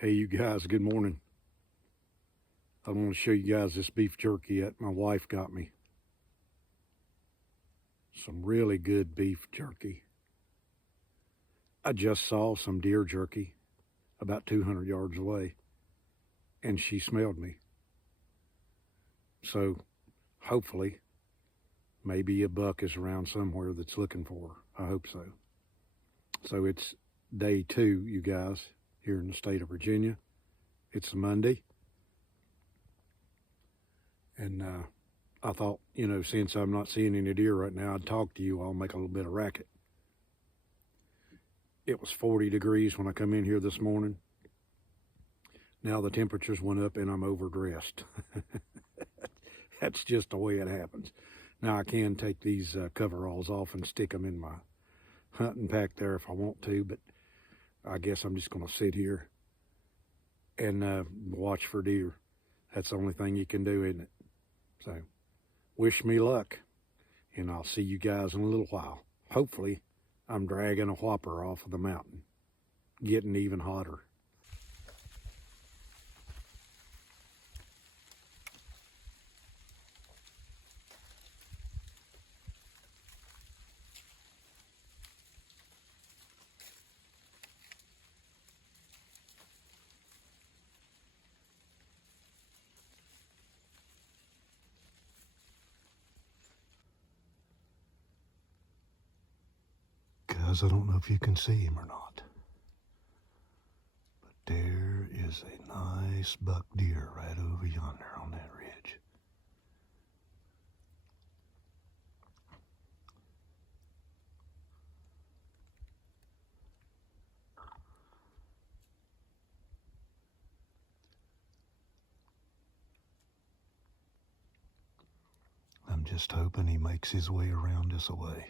Hey, you guys, good morning. I want to show you guys this beef jerky that my wife got me. Some really good beef jerky. I just saw some deer jerky about 200 yards away, and she smelled me. So hopefully, maybe a buck is around somewhere that's looking for her. I hope so. So it's day 2, you guys, here in the state of Virginia. It's a Monday. And I thought, since I'm not seeing any deer right now, I'd talk to you. I'll make a little bit of racket. It was 40 degrees when I come in here this morning. Now the temperatures went up and I'm overdressed. That's just the way it happens. Now I can take these coveralls off and stick them in my hunting pack there if I want to, but I guess I'm just going to sit here and watch for deer. That's the only thing you can do, isn't it? So wish me luck, and I'll see you guys in a little while. Hopefully I'm dragging a whopper off of the mountain, getting even hotter. Guys, I don't know if you can see him or not, but there is a nice buck deer right over yonder on that ridge. I'm just hoping he makes his way around this way.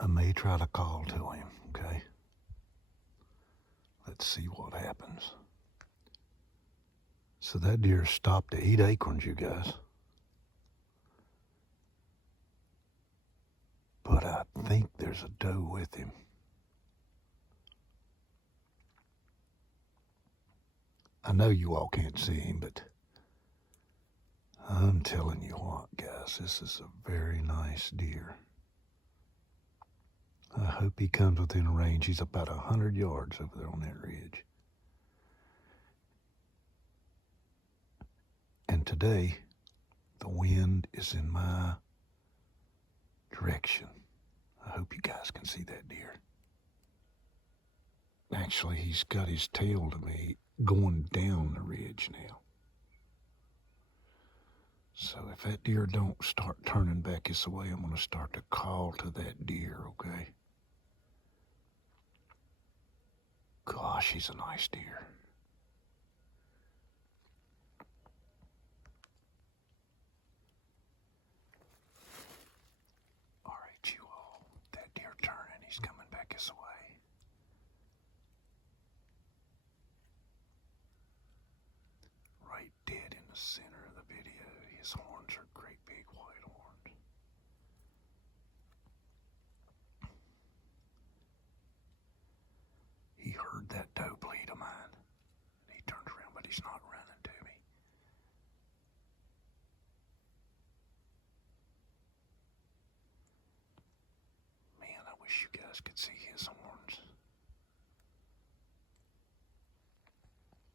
I may try to call to him, okay? Let's see what happens. So that deer stopped to eat acorns, you guys. But I think there's a doe with him. I know you all can't see him, but I'm telling you what, guys, this is a very nice deer. I hope he comes within range. He's about 100 yards over there on that ridge. And today, the wind is in my direction. I hope you guys can see that deer. Actually, he's got his tail to me going down the ridge now. So if that deer don't start turning back this way, I'm going to start to call to that deer, okay? Gosh, he's a nice deer. All right, you all. That deer turning, he's coming back this way. Right dead in the center of the video. His horns are great big white horns. He heard that doe bleat of mine. He turned around, but he's not running to me. Man, I wish you guys could see his horns.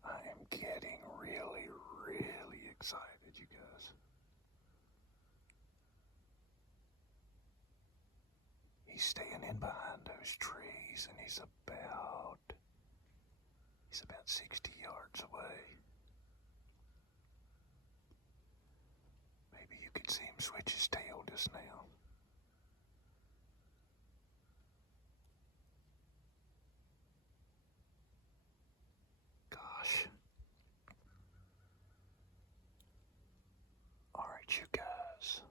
I am getting really, really excited, you guys. He's staying in behind those trees, and he's about 60 yards away. Maybe you could see him switch his tail just now. Gosh. All right, you guys.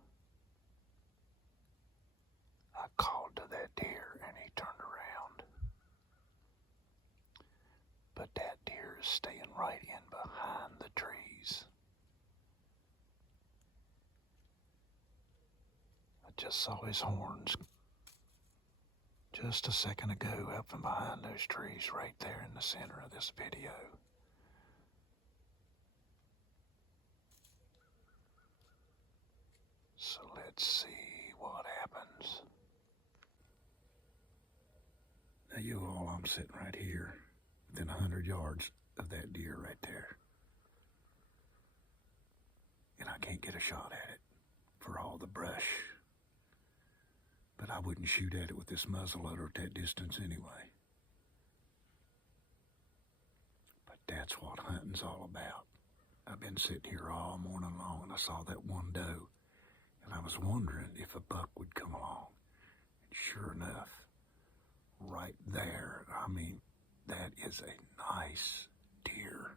I called to that deer and he turned around. But that deer is staying right in behind the trees. just saw his horns just a second ago up and behind those trees right there in the center of this video. So let's see what happens. Now you all, I'm sitting right here within 100 yards of that deer right there. And I can't get a shot at it for all the brush. But I wouldn't shoot at it with this muzzleloader at that distance anyway. But that's what hunting's all about. I've been sitting here all morning long and I saw that one doe. And I was wondering if a buck would come along. And sure enough, right there, I mean, that is a nice deer.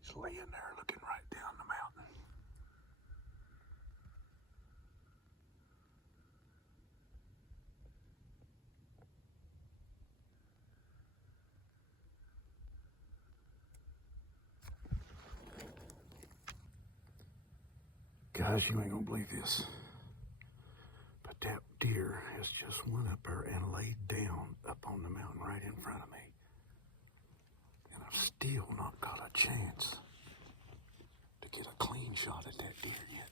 He's laying there looking right down the mountain. Guys, you ain't gonna believe this, but that deer has just went up there and laid down up on the mountain right in front of me. And I've still not got a chance to get a clean shot at that deer yet.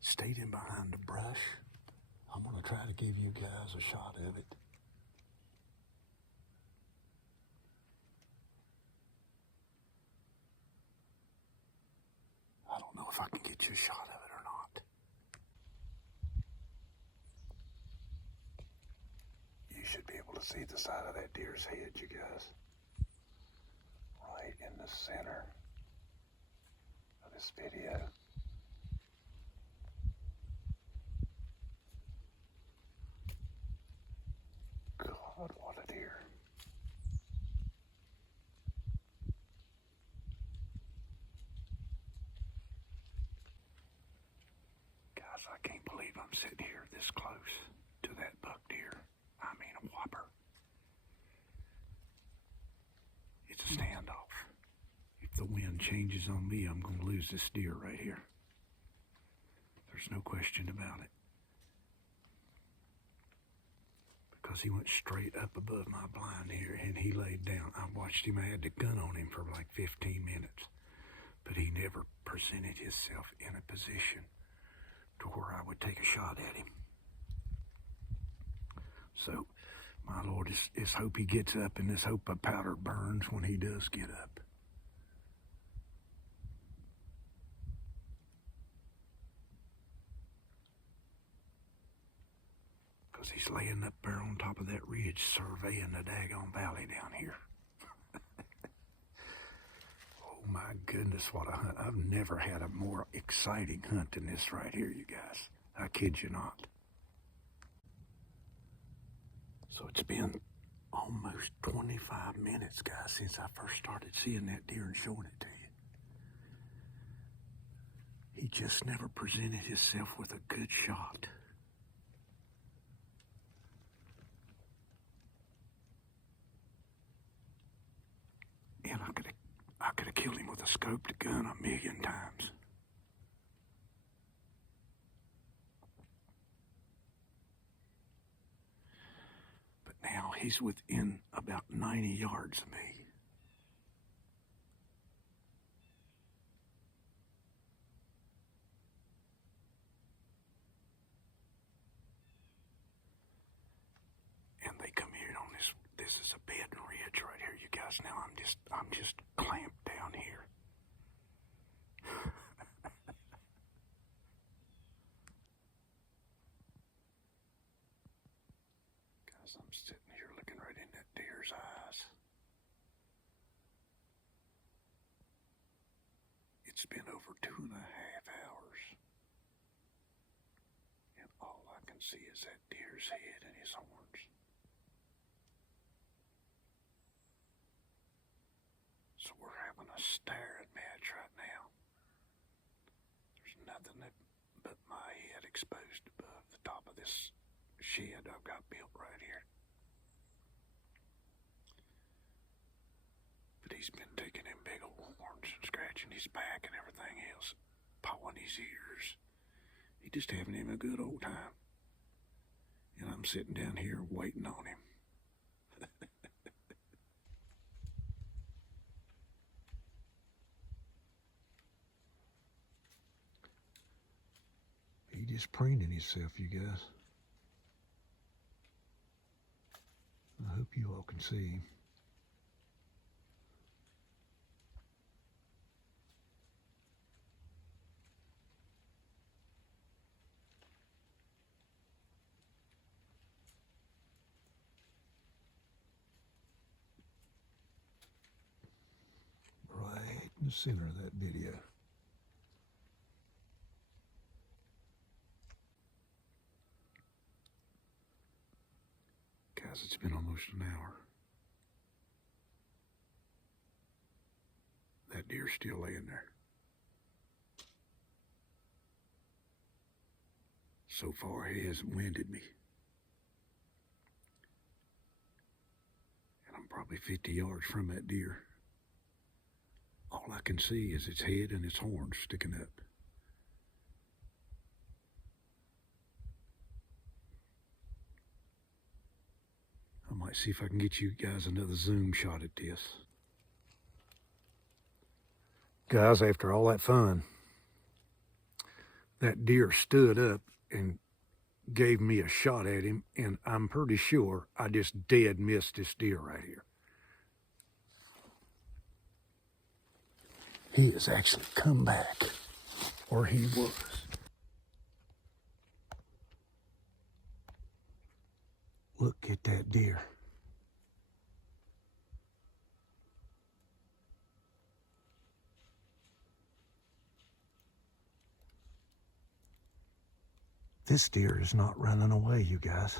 Stayed in behind the brush. I'm gonna try to give you guys a shot of it. I don't know if I can get you a shot of it or not. You should be able to see the side of that deer's head, you guys. Right in the center of this video. God, what a deer. Guys, I can't believe I'm sitting here this close to that buck deer. I mean a whopper. It's a standoff. If the wind changes on me, I'm going to lose this deer right here. There's no question about it. Because he went straight up above my blind here and he laid down. I watched him. I had the gun on him for like 15 minutes. But he never presented himself in a position to where I would take a shot at him. So, my Lord, is hope he gets up and this hope a powder burns when he does get up. Because he's laying up there on top of that ridge surveying the daggone valley down here. Oh my goodness, what a hunt. I've never had a more exciting hunt than this right here, you guys. I kid you not. So it's been almost 25 minutes, guys, since I first started seeing that deer and showing it to you. He just never presented himself with a good shot. And I could have killed him with a scoped gun 1,000,000 times. But now he's within about 90 yards of me. And they come here on this is a bed and ridge right here, you guys. Now I'm just clamped down here. Guys, I'm sitting here looking right in that deer's eyes. It's been over 2.5 hours. And all I can see is that deer's head and his horns. So we're having a staring match right now. There's nothing but my head exposed above the top of this shed I've got built right here. scratching his back and everything else, pawing his ears. He just having him a good old time. And I'm sitting down here waiting on him. He just preening himself, you guys. I hope you all can see him. Right in the center of that video. Guys, it's been almost an hour. That deer's still laying there. So far, he hasn't winded me. And I'm probably 50 yards from that deer. All I can see is its head and its horns sticking up. I might see if I can get you guys another zoom shot at this. Guys, after all that fun, that deer stood up and gave me a shot at him, and I'm pretty sure I just dead missed this deer right here. He has actually come back where he was. Look at that deer. This deer is not running away, you guys.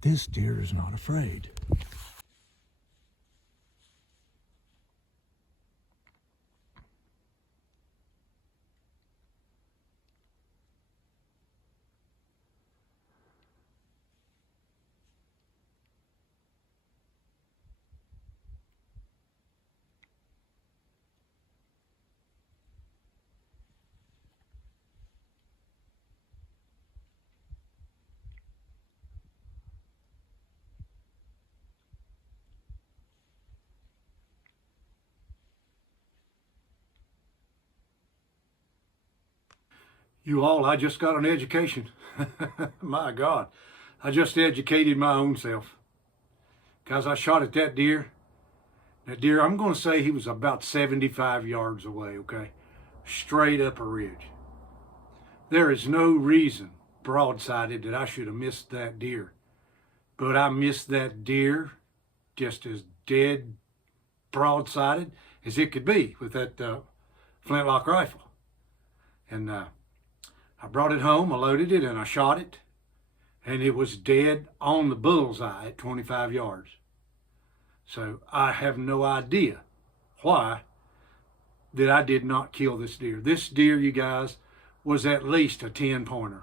This deer is not afraid. You all, I just got an education. My God, I just educated my own self. Because I shot at that deer. That deer, I'm going to say he was about 75 yards away, okay? Straight up a ridge. There is no reason, broadsided, that I should have missed that deer. But I missed that deer just as dead broadsided as it could be with that flintlock rifle. And I brought it home, I loaded it, and I shot it. And it was dead on the bullseye at 25 yards. So I have no idea why that I did not kill this deer. This deer, you guys, was at least a 10-pointer.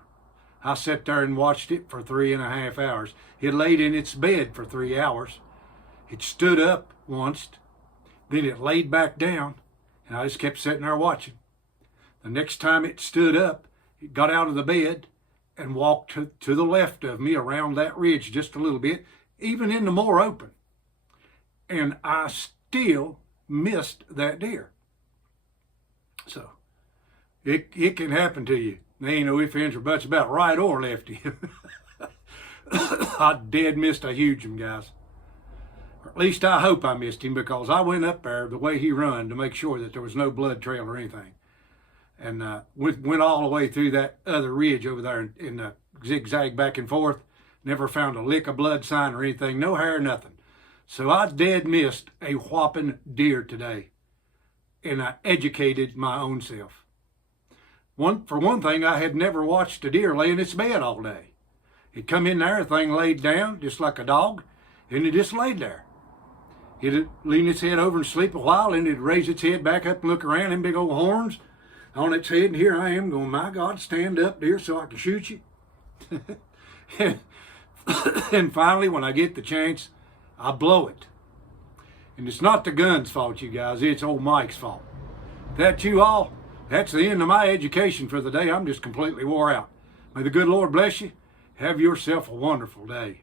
I sat there and watched it for 3.5 hours. It laid in its bed for 3 hours. It stood up once, then it laid back down, and I just kept sitting there watching. The next time it stood up, it got out of the bed and walked to the left of me around that ridge just a little bit, even in the more open. And I still missed that deer. So it can happen to you. There ain't no ifs, ands, or buts about right or lefty. I dead missed a huge one, guys. Or at least I hope I missed him, because I went up there the way he run to make sure that there was no blood trail or anything. And went all the way through that other ridge over there and zigzag back and forth. Never found a lick of blood sign or anything, no hair, nothing. So I dead missed a whopping deer today. And I educated my own self. For one thing, I had never watched a deer lay in its bed all day. He'd come in there, the thing laid down just like a dog, and it just laid there. It'd lean its head over and sleep a while, and it'd raise its head back up and look around, them big old horns on its head, and here I am going, my God, stand up, deer, so I can shoot you. And finally, when I get the chance, I blow it. And it's not the gun's fault, you guys. It's old Mike's fault. That's you all. That's the end of my education for the day. I'm just completely wore out. May the good Lord bless you. Have yourself a wonderful day.